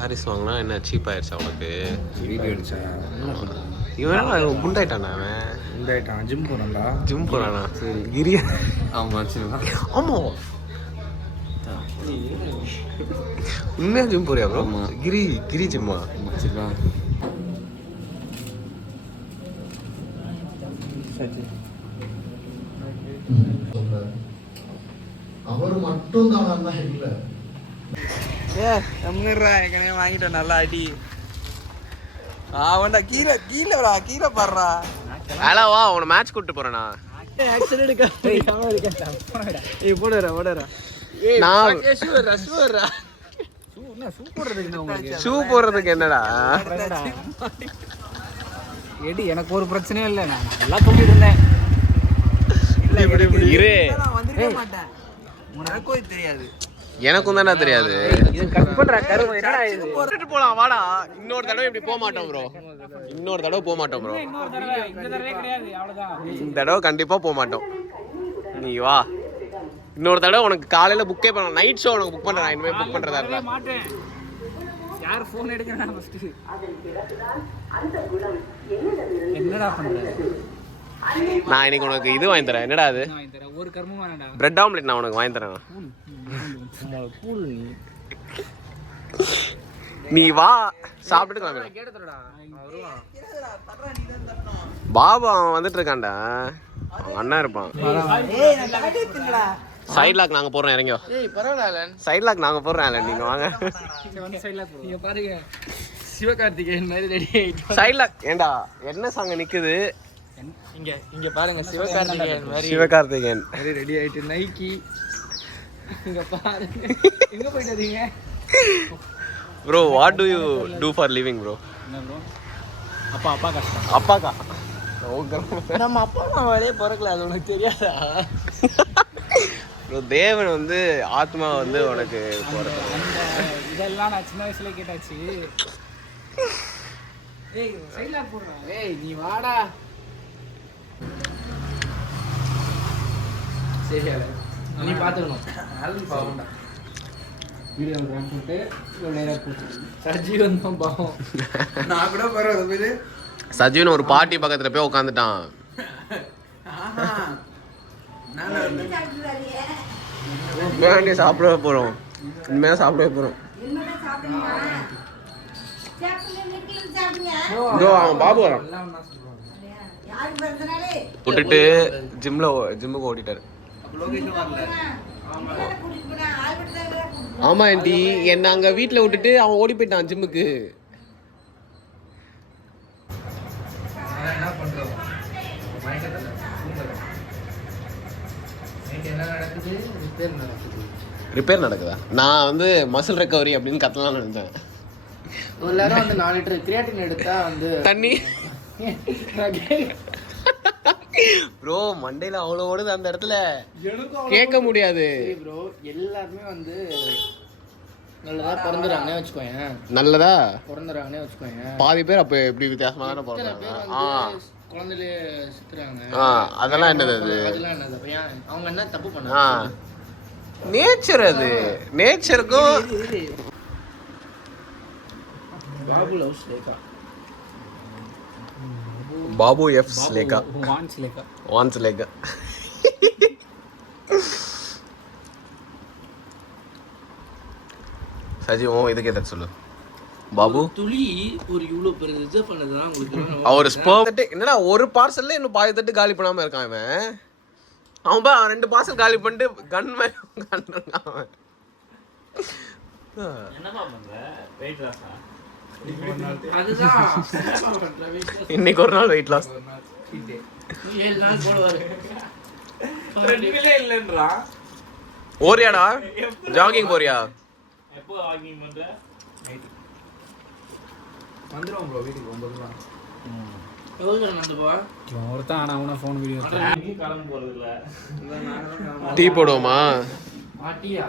Harris வாங்கினா என்ன cheap ஆயிடுச்சு அவனுக்கு. வீடியோ அடிச்சா இவன் குண்டாயிட்டானா? அவன் குண்டாயிட்டான். ஜிம் போகிறான்டா. ஜிம் போகிறானா? சரி கிரியா. ஆமாம் சரிங்களா. ஆமாம் உண்மையாக ஜிம் போறியா ப்ரோ? கிரி ஜிம்மா? சரிங்களா. அவர் மட்டும் தான் இல்லை. ஏற்கனவே வாங்கிட்டேன் நல்லா அடி. அவன்டா கீழே கீழே கீழே பாடுறா. ஹலோவா உன மேட்ச் கூப்பிட்டு போறேனா? ஷூ போடுறதுக்கு என்னடா எடி எனக்கு ஒரு பிரச்சனையும் இல்லை. நான் நல்லா தூங்கிட்டு இருந்தேன். உனக்கும் தெரியாது எனக்கும் தானே தெரியாது. போலாம் வாடா. இன்னொரு தடவை இப்படி போக மாட்டோம் ப்ரோ. இன்னொரு தடவை போக மாட்டோம் ப்ரோ. இந்த தடவை கண்டிப்பா போக மாட்டோம். நீ வா. இன்னொரு தடவை உனக்கு காலையில புக்கே பண்ண. நைட் ஷோ உனக்கு புக் பண்றேன். இனிமே புக் பண்றதா இருந்தா யார் ஃபோன் எடுக்கறா ஃபர்ஸ்ட்? என்னடா பண்ற? நான் இன்னைக்கு உனக்கு இது வாங்கி தரேன். என்னடா அது? ஒரு கர்மம் வேணாடா. பிரெட் ஆம்லெட் நான் உனக்கு வாங்கி தரேன். நீ வா சாப்பிட்டு பாபு அவன் வந்துட்டு இருக்கான்டா. அவன் அண்ணா இருப்பான். சைட் லாக் நாங்க போடுறோம். இறங்கியோ. சைட் லாக் நாங்க போடுறோம். நீங்க வாங்க. சிவகார்த்திகேயன் மாதிரி ரெடி ஆயிட்டு. சைட் லாக் ஏண்டா என்ன சாங்க நிக்குது இங்க இங்க பாருங்க. சிவகார்த்திகேயன் மாதிரி சிவகார்த்திகேயன் ரெடி ஆயிட்டு. நைக்கி இங்க பாருங்க. எங்க போயிட்டு வரீங்க bro? What to you to for living bro? என்ன ப்ரோ? அப்பா கஷ்டம். அப்பாக்கா? நம்ம அப்பா அம்மா வேலையே பிறக்கல. அது உனக்கு தெரியாதா ப்ரோ? தேவன் வந்து ஆத்மா வந்து உனக்கு போறது. இதெல்லாம் நான் சின்ன வயசுல கேட்டாச்சு. ஏய் சைலா போடுறா. ஏய் நீ வாடா. சரியா நீ பாத்துக்கணும். ஆல்பம் பாவம்டா. வீடியோ ரன் பண்ணிட்டு நேரா போடு. சஜீவன் தான் பாவம். நான் கூட பரவாயில்லை போய் சஜீவன் ஒரு பாட்டி பக்கத்துல போய் உட்காந்துட்டான். சாப்பிட போறோம். உண்மையா சாப்பிட போறோம். அவன் பாபு வரான். விட்டுட்டு ஜிம்முக்கு ஓடிட்டாரு. ஆமா ஆண்டி, என்ன அங்க வீட்டுல விட்டுட்டு அவன் ஓடி போயிட்டான் ஜிம்முக்கு. ரிப்பேர் நடக்குதா? நான் வந்து மசில் ரெக்கவரி அப்படின்னு கத்தலாம் நினைச்சேன். ஒரு நேரம் வந்து 4 லிட்டர் கிரியாட்டின் எடுத்தா வந்து தண்ணி ப்ரோ மண்டையில அவ்வளோ ஓடுது அந்த இடத்துல கேட்க முடியாது ப்ரோ. எல்லாருமே வந்து நல்லதா பிறந்துறாங்கன்னே வச்சுக்கோங்க. நல்லதா பிறந்துறாங்கன்னே வச்சுக்கோங்க. பாதி பேர் அப்போ எப்படி வித்தியாசமா தானே பிறந்தாங்க. குழந்தையிலே சுத்துறாங்க. அதெல்லாம் என்னது? அதெல்லாம் என்னது? அவங்க என்ன தப்பு பண்ணாங்க? நேச்சர். அது நேச்சருக்கும். பாபு லவ்ஸ் லேகா. பாபு எஃப்ஸ் லேகா. வான்ஸ் லேகா. சஜீவம் இதுக்கு எதாவது சொல்லு. பாபு துளி ஒரு இவ்வளோ பெரிய ரிசர்வ் பண்ணதுதான் உங்களுக்கு. அவர் ஸ்பெர்ம் என்னடா ஒரு பார்சல்ல இன்னும் பாதி தட்டு காலி பண்ணாம இருக்கான் இவன். அவன் 2 பார்சல் காலி பண்ணிட்டு கன் அவன் என்னப்பா பண்ற? வெயிட் லாஸா? இன்னைக்கு ஒரு நாள் வெயிட் லாஸ். 7 நாள் போடுவாரு. 2 கிலோ இல்லன்றா. ஓரியாடா ஜாகிங் போறியா? எப்போ வாக்கிங் பண்ற? வந்துரும் ப்ரோ வீட்டுக்கு 9 தான். எவ்வளவு நடந்துப்பா? ஒருத்தன் ஆனா அவன ஃபோன் வீடியோ கிளம்ப போறது இல்ல. டீ போடுவோமா? மாட்டியா?